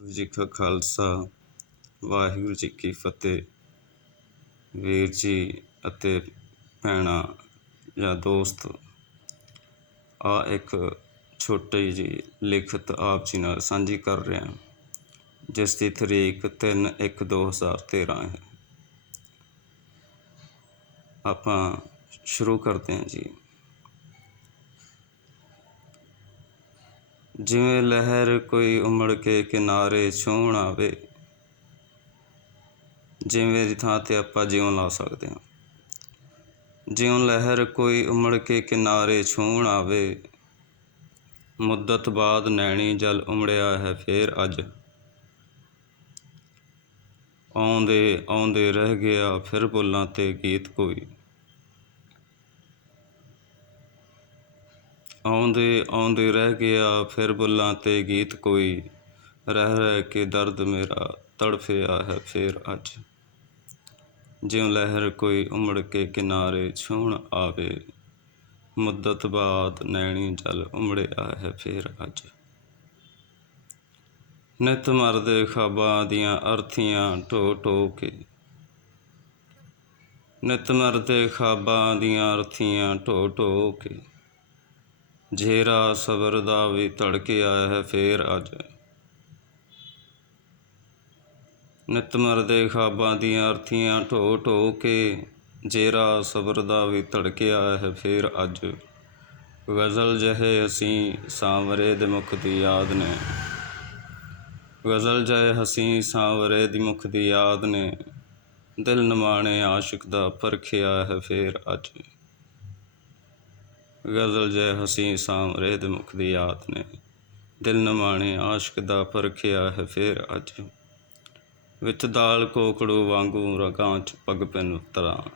ਵਾਹਿਗੁਰੂ ਜੀ ਕਾ ਖਾਲਸਾ, ਵਾਹਿਗੁਰੂ ਜੀ ਕੀ ਫਤਿਹ। ਵੀਰ ਜੀ ਅਤੇ ਭੈਣਾਂ ਜਾਂ ਦੋਸਤ, ਆ ਇੱਕ ਛੋਟੀ ਜੀ ਲਿਖਤ ਆਪ ਜੀ ਨਾਲ ਸਾਂਝੀ ਕਰ ਰਿਹਾ ਜਿਸ ਦੀ ਤਰੀਕ 3/1/2013 ਹੈ। ਆਪਾਂ ਸ਼ੁਰੂ ਕਰਦੇ ਹਾਂ ਜੀ। ਜਿਵੇਂ ਲਹਿਰ ਕੋਈ ਉਮੜ ਕੇ ਕਿਨਾਰੇ ਛੂਹਣ ਆਵੇ, ਜਿਵੇਂ ਦੀ ਥਾਂ ਤੇ ਆਪਾਂ ਜਿਉਂ ਲਾ ਸਕਦੇ ਹਾਂ। ਜਿਉਂ ਲਹਿਰ ਕੋਈ ਉਮੜ ਕੇ ਕਿਨਾਰੇ ਛੂਹਣ ਆਵੇ, ਮੁੱਦਤ ਬਾਅਦ ਨੈਣੀ ਜਲ ਉਮੜਿਆ ਹੈ ਫੇਰ ਅੱਜ। ਆਉਂਦੇ ਆਉਂਦੇ ਰਹਿ ਗਿਆ ਫਿਰ ਬੋਲਾਂ ਤੇ ਗੀਤ ਕੋਈ। ਆਉਂਦੇ ਆਉਂਦੇ ਰਹਿ ਗਿਆ, ਫਿਰ ਬੁੱਲਾਂ ਤੇ ਗੀਤ ਕੋਈ। ਰਹਿ ਰਹਿ ਕੇ ਦਰਦ ਮੇਰਾ ਤੜਫਿਆ ਹੈ ਫੇਰ ਅੱਜ। ਜਿਉਂ ਲਹਿਰ ਕੋਈ ਉਮੜ ਕੇ ਕਿਨਾਰੇ ਛੂਹਣ ਆਵੇ, ਮੁੱਦਤ ਬਾਅਦ ਨੈਣੀ ਜਲ ਉਮੜਿਆ ਹੈ ਫੇਰ ਅੱਜ। ਨਿਤ ਮਰਦੇ ਖਾਬਾਂ ਦੀਆਂ ਅਰਥੀਆਂ ਢੋ ਢੋ ਕੇ। ਨਿਤ ਮਰਦੇ ਖਾਬਾਂ ਦੀਆਂ ਅਰਥੀਆਂ ਢੋ ਢੋ ਕੇ। ਜੇਰਾ ਸਬਰ ਦਾ ਵੀ ਧੜਕੇ ਆਇਆ ਹੈ, ਫੇਰ ਅੱਜ। ਨਿਤ ਮਰਦੇ ਖਾਬਾਂ ਦੀਆਂ ਅਰਥੀਆਂ ਢੋ ਢੋ ਕੇ ਜੇਰਾ ਸਬਰ ਦਾ ਵੀ ਧੜਕੇ ਆਇਆ ਹੈ, ਫੇਰ ਅੱਜ। ਗਜ਼ਲ ਜਹੇ ਅਸੀਂ ਸਾਵਰੇ ਦੇ ਮੁਖ ਦੀ ਯਾਦ ਨੇ। ਗਜ਼ਲ ਜਹੇ ਹਸੀ ਸਾਵਰੇ ਦੀ ਮੁਖ ਦੀ ਯਾਦ ਨੇ। ਦਿਲ ਨਮਾਣੇ ਆਸ਼ਿਕ ਦਾ ਪਰਖਿਆ ਹੈ, ਫੇਰ ਅੱਜ। ਗਜ਼ਲ ਜੈ ਹਸੀ ਸਾਮ ਦੇ ਮੁਖ ਦੀ ਯਾਦ ਨੇ। ਦਿਲ ਨਮਾਣੇ ਆਸ਼ਕ ਦਾ ਪਰਖਿਆ ਹੈ ਫੇਰ ਅੱਜ। ਵਿੱਚ ਦਾਲ ਕੋਕੜੂ ਵਾਂਗੂ ਰਗਾਂ ਚ ਪਗ ਪੈਨ ਉਤਰਾਂ।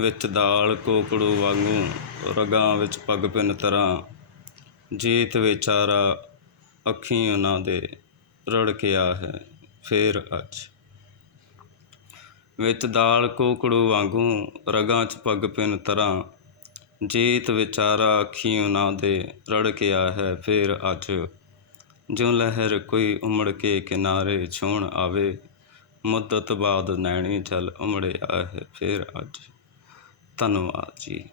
ਵਿੱਚ ਦਾਲ ਕੋਕੜੂ ਵਾਂਗੂ ਰਗਾਂ ਵਿੱਚ ਪਗ ਪੈਨ ਤਰਾਂ। ਜੀਤ ਵਿਚਾਰਾ ਅੱਖੀਂ ਉਹਨਾਂ ਦੇ ਰੜਕਿਆ ਹੈ ਫੇਰ ਅੱਜ। ਵਿੱਚ ਦਾਲ ਕੋਕੜੂ ਵਾਂਗੂ ਰਗਾਂ ਚ ਪੱਗ ਪੈਨ ਤਰਾਂ। ਜੀਤ ਵਿਚਾਰਾ ਅੱਖੀਂ ਨਾ ਦੇ ਰੜ ਰੜਕਿਆ ਹੈ, ਫੇਰ ਅੱਜ ਜਿਉਂ ਲਹਿਰ ਕੋਈ ਉਮੜ ਕੇ ਕਿਨਾਰੇ ਛੂਹਣ ਆਵੇ, ਮੁੱਦਤ ਬਾਅਦ ਨੈਣੀ ਜਲ ਉਮੜਿਆ ਹੈ, ਫੇਰ ਅੱਜ ਧੰਨਵਾਦ ਜੀ।